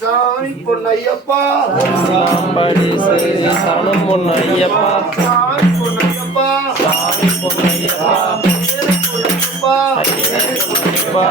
சாமி பொன்னையப்பா சரணம் பொன்னையப்பா சாமி பொன்னையப்பா சாமி பொன்னையப்பா பொன்னையப்பா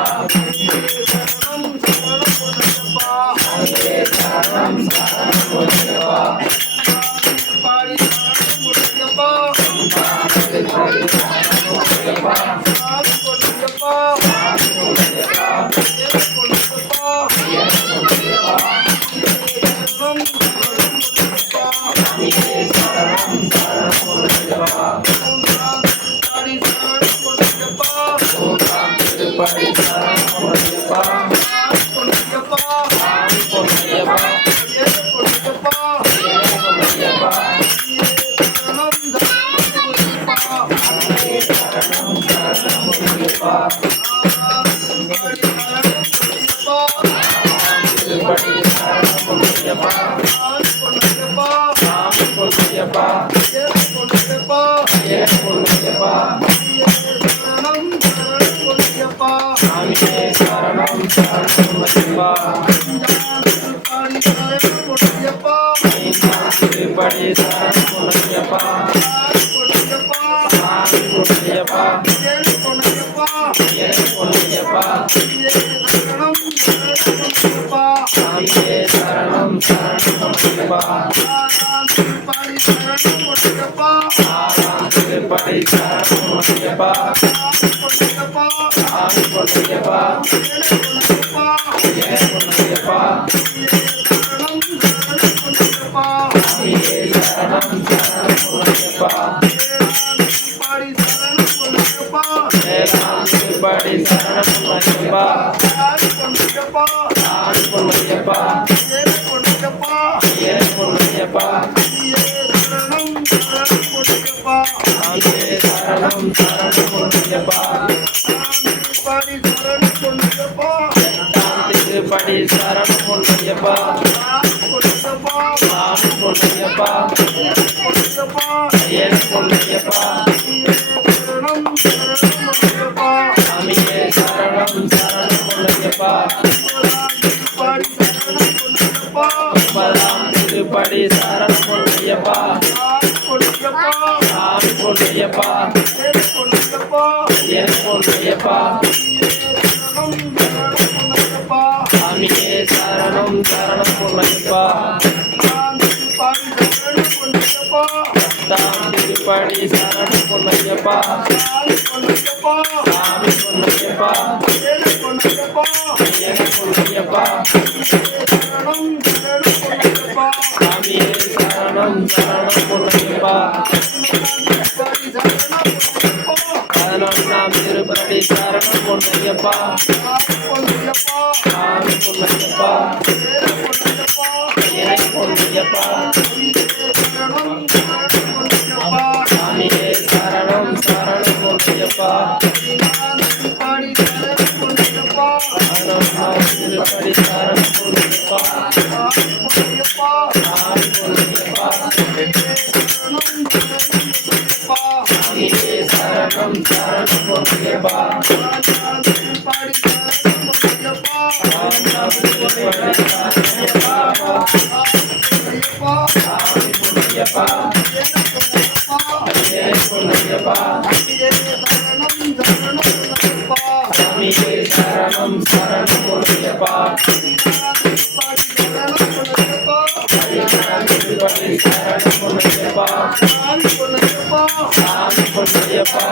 பொன்னையப்பா சரணம் பொன்னையப்பா சரணம் பொன்னையப்பா பாடி பொன்னையப்பா சாமி பொன்னையப்பா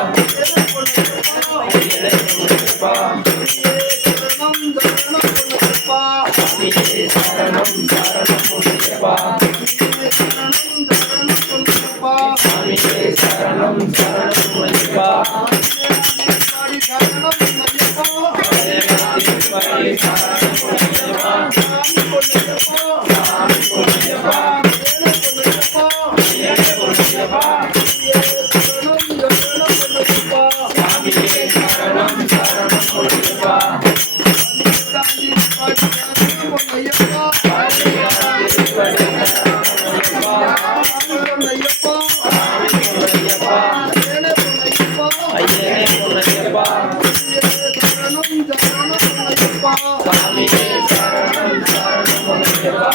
சாமியே சரணம் சரணம் பொன்னையப்பா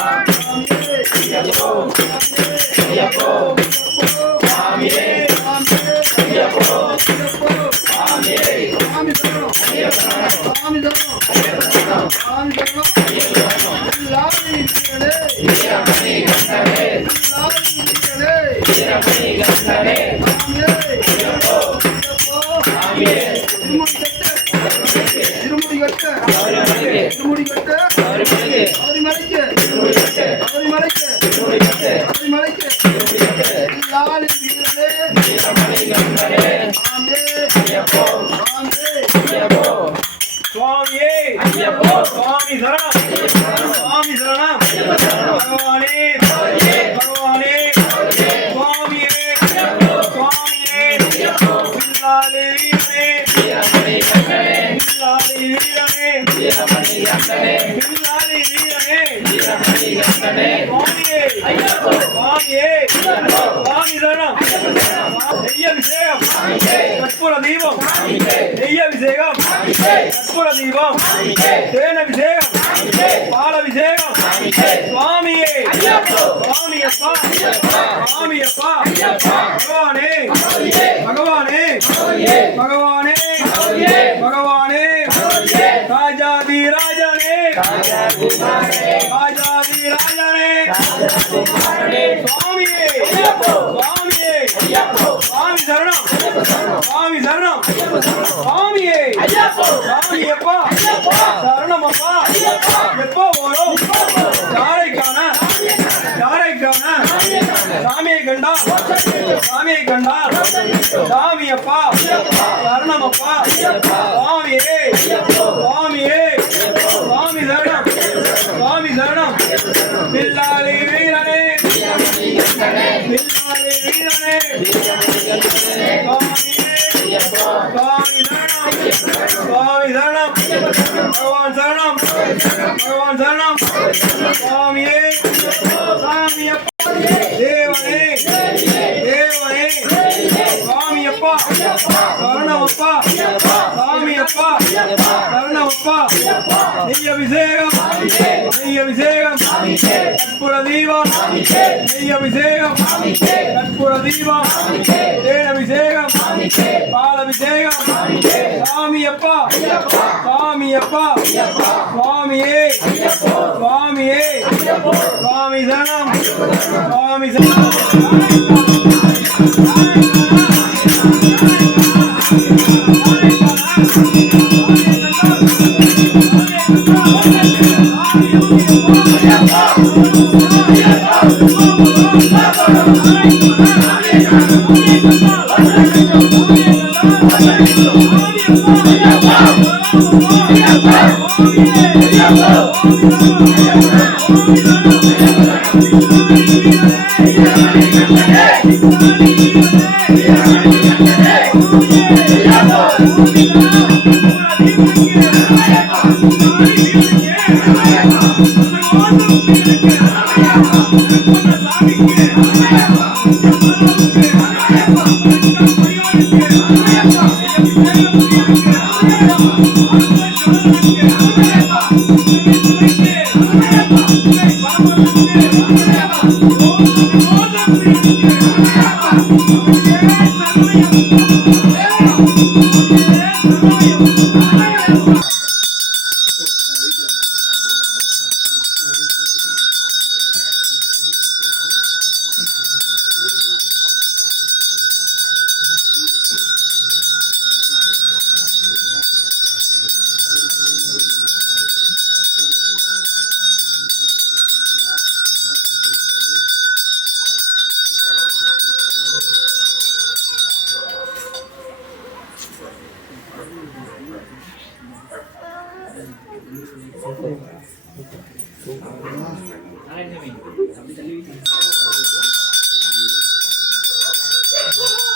ஐயப்போ ஐயப்போ சாமியே ஐயப்போ சாமியே சாமி சரணம் சாமி சரணம் சாமி சரணம் லாரி வீரனே வீரமணி கண்டனே லாரி வீரனே வீரமணி கண்டனே சாமியே ஐயப்போ சாமியே திருமுடி கட்ட திருமுடி கட்ட அவரிமலைக்கு லாரி வீரனே வீரமணி கண்டனே சாமியே ஐயப்போ சாமியே ஐயப்போ சுவாமியே ஐயப்போ சுவாமி சரணம் சுவாமி சரணம் பகவானே பகவானே சுவாமியே சுவாமியே பில்லாலே வீரனே வீரமணி கண்டனே பில்லாலே வீரனே வீரமணி கண்டனே பில்லாலே வீரனே வீரமணி கண்டனே சுவாமியே ஐயப்போ சுவாமியே சுவாமி சரணம் நெய்ய அபிஷேகம் கற்பூர தீபம் நெய்ய அபிஷேகம் கற்பூர தீபம் தேனபிஷேகம் பாலபிஷேகம் சுவாமியே சுவாமியப்பா சுவாமியப்பா பகவானே பகவானே பகவானே பகவானே ராஜாதி ராஜனே ராஜாதி ராஜனே சுவாமியே சுவாமியே சுவாமி சரணம் சுவாமி சரணம் சுவாமியே சாமியப்பா சரணமப்பா எப்போ வரும் யாரை காண சாமியை கண்டா சாமியப்பா சரணமப்பா சுவாமியே சுவாமியே சுவாமி சரணம் சுவாமி சரணம் பில்லாலி வீரனே பில்லாலி வீரனே சுவாமி சரணம் சுவாமி சரணம் பகவான் சரணம் பகவான் சரணம் சுவாமியே சாமியப்பா தேவனே தேவனே சுவாமியப்பா சரணமப்பா சாமியப்பா சரணமப்பா நெய் அபிஷேகம் கற்பூர தீபம் நெய் அபிஷேகம் கற்பூர தீபம் தேனபிஷேகம் பாலபிஷேகம் சாமியப்பா சாமியப்பா சுவாமியே சுவாமியே சுவாமி சரணம் சுவாமி சரணம் Hai